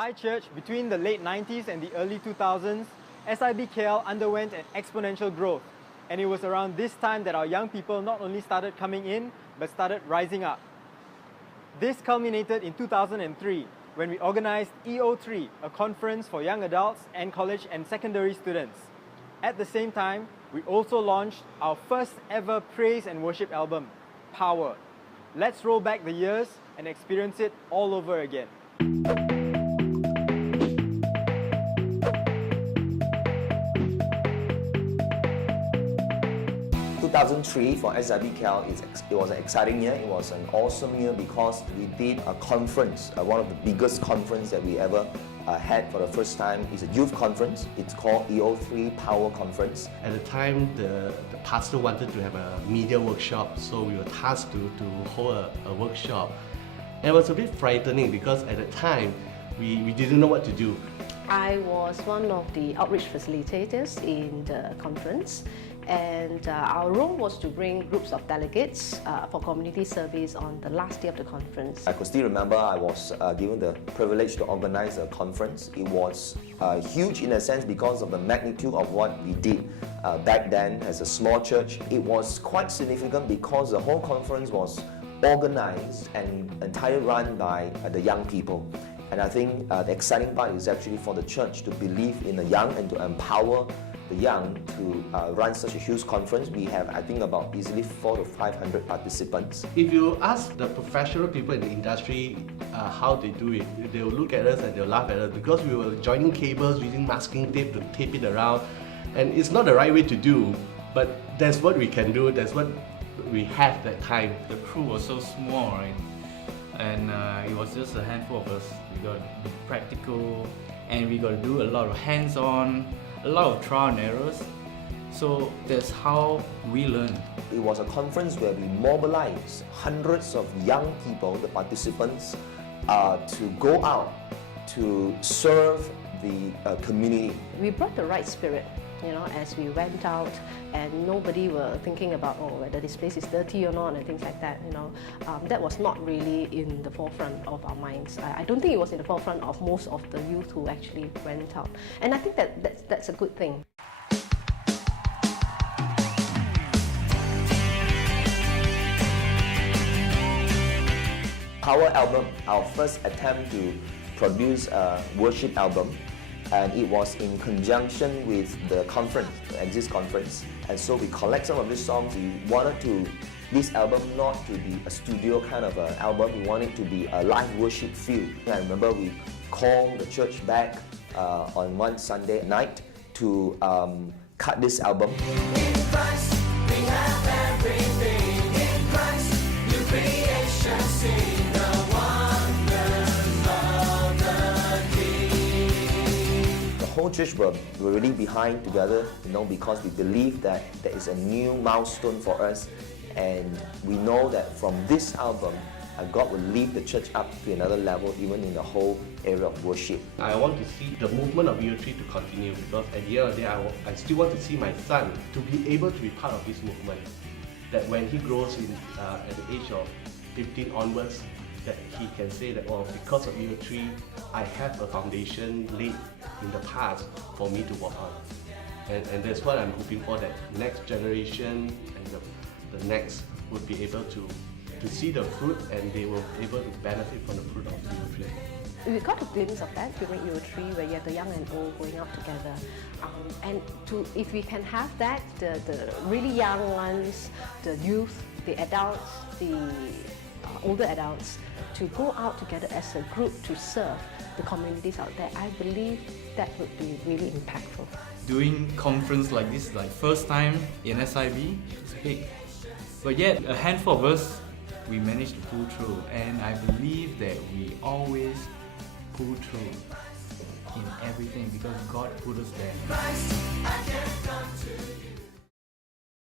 Hi Church, between the late 90s and the early 2000s, SIBKL underwent an exponential growth. And it was around this time that our young people not only started coming in, but started rising up. This culminated in 2003, when we organized EO3, a conference for young adults and college and secondary students. At the same time, we also launched our first ever praise and worship album, Power. Let's roll back the years and experience it all over again. 2003 for SIBKL, it was an exciting year. It was an awesome year because we did a conference, one of the biggest conference that we ever had for the first time. It's a youth conference. It's called EO3 Power Conference. At the time, the pastor wanted to have a media workshop, so we were tasked to hold a workshop. And it was a bit frightening because at the time, we didn't know what to do. I was one of the outreach facilitators in the conference, and our role was to bring groups of delegates for community service on the last day of the conference. I could still remember I was given the privilege to organize a conference. It was huge in a sense because of the magnitude of what we did back then as a small church. It was quite significant because the whole conference was organized and entirely run by the young people. And I think the exciting part is actually for the church to believe in the young and to empower the young to run such a huge conference. We have, I think, about easily 400 to 500 participants. If you ask the professional people in the industry how they do it, they will look at us and they'll laugh at us because we were joining cables using masking tape to tape it around. And it's not the right way to do, but that's what we can do, that's what we had that time. The crew was so small, right? And it was just a handful of us. We got to be practical and we got to do a lot of hands-on, a lot of trial and errors. So that's how we learned. It was a conference where we mobilized hundreds of young people, the participants, to go out to serve the community. We brought the right spirit, as we went out, and nobody were thinking about whether this place is dirty or not and things like that. That was not really in the forefront of our minds. I don't think it was in the forefront of most of the youth who actually went out, and I think that's a good thing. Power album, our first attempt to produce a worship album. And it was in conjunction with the conference, the Exist conference. And so we collect some of these songs. We wanted this album not to be a studio kind of an album. We wanted it to be a live worship feel. I remember we called the church back on one Sunday night to cut this album. In Christ, we have everything. In Christ, new creation, sing the wonders of the King. The whole church were really behind together, because we believe that there is a new milestone for us, and we know that from this album, God will lift the church up to another level, even in the whole area of worship. I want to see the movement of EO3 to continue because at the end of the day, I still want to see my son to be able to be part of this movement. That when he grows at the age of 15 onwards, that he can say that, because of EO3, I have a foundation laid in the past for me to walk on. And that's what I'm hoping for, that next generation and the next would be able to see the fruit, and they will be able to benefit from the fruit of EO3. We got a glimpse of that during EO3, where you have the young and old going out together. If we can have that, the really young ones, the youth, the adults, the older adults, to go out together as a group to serve the communities out there, I believe that would be really impactful. Doing conference like this, like first time in SIB, it's big. But yet, a handful of us, we managed to pull through, and I believe that we always pull through in everything because God put us there. Christ, I can come to you.